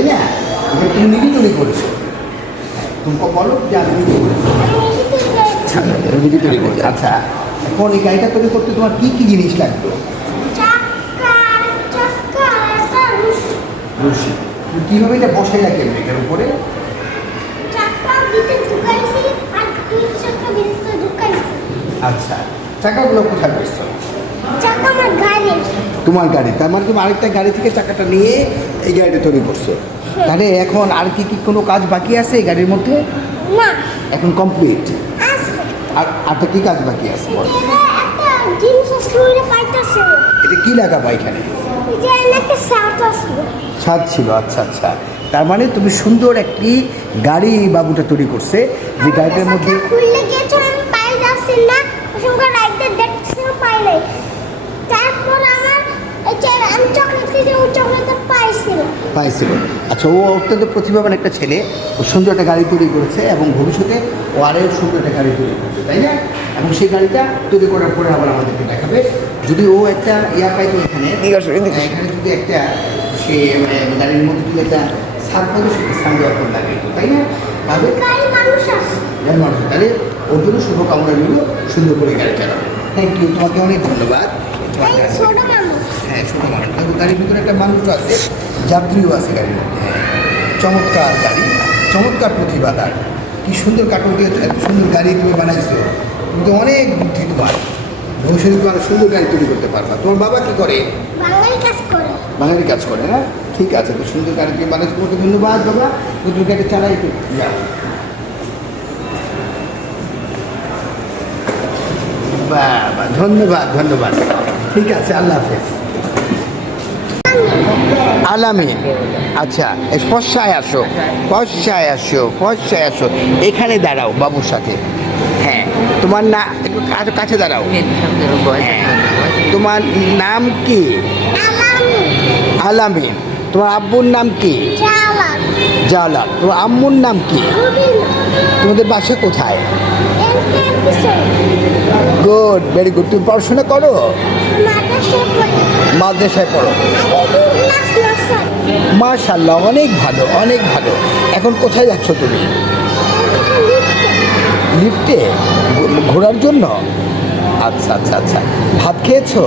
তাই না? এটা তুমি নিজে তৈরি করেছো, তুমি বলো যে আমি নিজে করেছি, নিজে তৈরি করছি। আচ্ছা, এখন এই গাড়িটা তৈরি করতে তোমার কী কী জিনিস লাগবে? রশি। তুমি কীভাবে এটা বসাই রাখেন এটার উপরে? আচ্ছা, চাকাগুলো কোথায় বসছো? তোমার গাড়ি, তার মানে তুমি আরেকটা গাড়ি থেকে চাকাটা নিয়ে এই গাড়িটা তৈরি করছো। তাহলে এখন আর কি কি কোনো কাজ বাকি আছে এই গাড়ির মধ্যে? না, এখন কমপ্লিট। আর আরটা কি কাজ বাকি আছে বল? এটা কি লাগাবা এখানে? ছাদ ছিল, আচ্ছা আচ্ছা। তার মানে তুমি সুন্দর একটি গাড়ি বাবুটা তৈরি করছে, যে গাড়িটার মধ্যে পাইছিল। আচ্ছা, ও অত্যন্ত প্রতিভাবান একটা ছেলে, ও সুন্দর একটা গাড়ি তৈরি করেছে এবং ভবিষ্যতে ও আরও সুন্দর একটা গাড়ি তৈরি করছে, তাই না? এবং সেই গাড়িটা তৈরি করার পরে আবার আমাদেরকে দেখাবে। যদি ও একটা পাইতো এখানে, এখানে যদি একটা সে গাড়ির মধ্যে যদি একটা সার পাইতো, সেটা সামনে এখন লাগে, তাই না? তাহলে তাহলে ওর জন্য শুভকামনা রইল, সুন্দর করে গাড়ি চালাবে। থ্যাংক ইউ, তোমাকে অনেক ধন্যবাদ। হ্যাঁ, ছোটো মানুষ, দেখো গাড়ির ভিতরে একটা মানুষ আছে, যাত্রীও আছে গাড়ির মধ্যে। চমৎকার গাড়ি, চমৎকার প্রতিভা তার। কী সুন্দর কাঠুর দিয়ে এত সুন্দর গাড়ি তুমি বানাইছো, তুমি তো অনেক বুদ্ধি তোমার। ভবিষ্যতে তুমি আরো সুন্দর গাড়ি তৈরি করতে পারবা। তোমার বাবা কী করে? বাঙালি কাজ করে না? ঠিক আছে, তো সুন্দর গাড়ি তুমি বানাইছো, তোমাকে ধন্যবাদ বাবা। তুমি গাড়ি চালাই তো যাও। বাবা, ধন্যবাদ ধন্যবাদ। ঠিক আছে, আল্লাহ হাফেজ। আলামিন, আচ্ছা, ফসায় আসো, ফসায় আসো, ফসায় আসো, এখানে দাঁড়াও বাবুর সাথে। হ্যাঁ, তোমার না একটু কাছে দাঁড়াও। হ্যাঁ, তোমার নাম কি? আলামিন। তোমার আব্বুর নাম কি? জালাল। তোমার আম্মুর নাম কি? তোমাদের বাসা কোথায়? Good, very good. তুমি পড়াশোনা করো? মাদ্রাসায় পড়ো? মাশাআল্লাহ, অনেক ভালো, অনেক ভালো। এখন কোথায় যাচ্ছ তুমি? লিফটে ঘোরার জন্য? আচ্ছা আচ্ছা আচ্ছা। ভাত খেয়েছো?